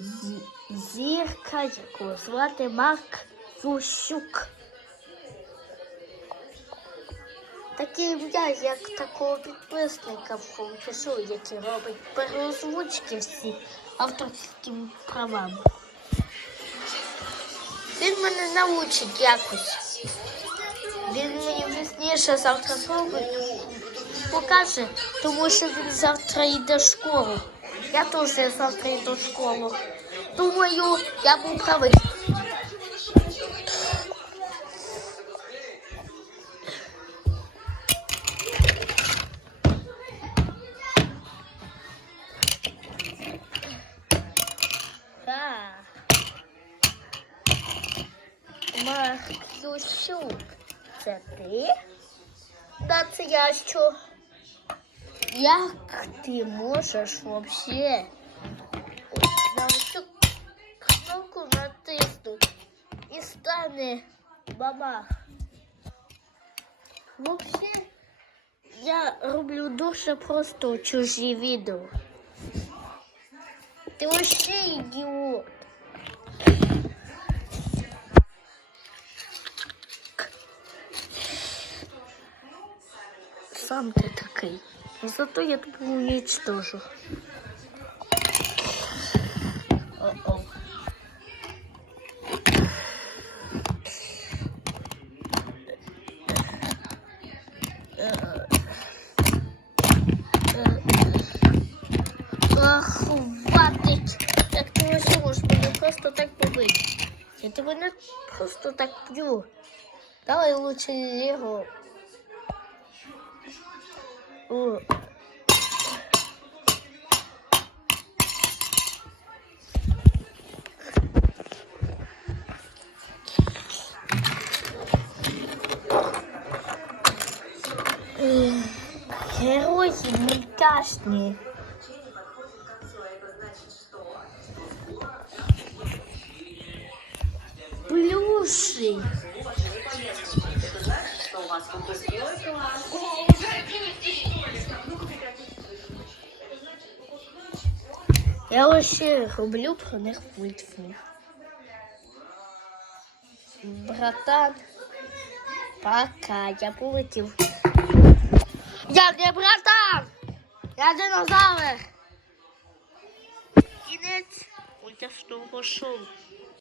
зі- зірка, яку звати Марк Вущук. Таке ім'я, як такого підписника в конкурсу, який робить переозвучки всі авторськими правами. Він мене научить якось. Він мені пізніше завтра зробить, покаже, тому що він завтра йде в школу. Я теж завтра йду в школу. Думаю, я був правий. Так. Марк Юсюк, це ти? Та це я що? Як ти можеш вообще на всю кнопку натиснути і стане бабах? Вообще я роблю дуже просто чужі відео. Ти вообще ідіот. Сам ти такий. Зато я тебе. Ах, хватить. Як ти вообще можеш мене просто так побити? Я тебе не просто так б'ю. Давай лучше Лего. Герої мультяшні. Плюши О. Эх, Герої мультяшні. Плюші. Я вообще роблю про них мультфільм. Братан, пока, я полетів. Я не братан! Я динозавр! Кінець мультяшного шоу.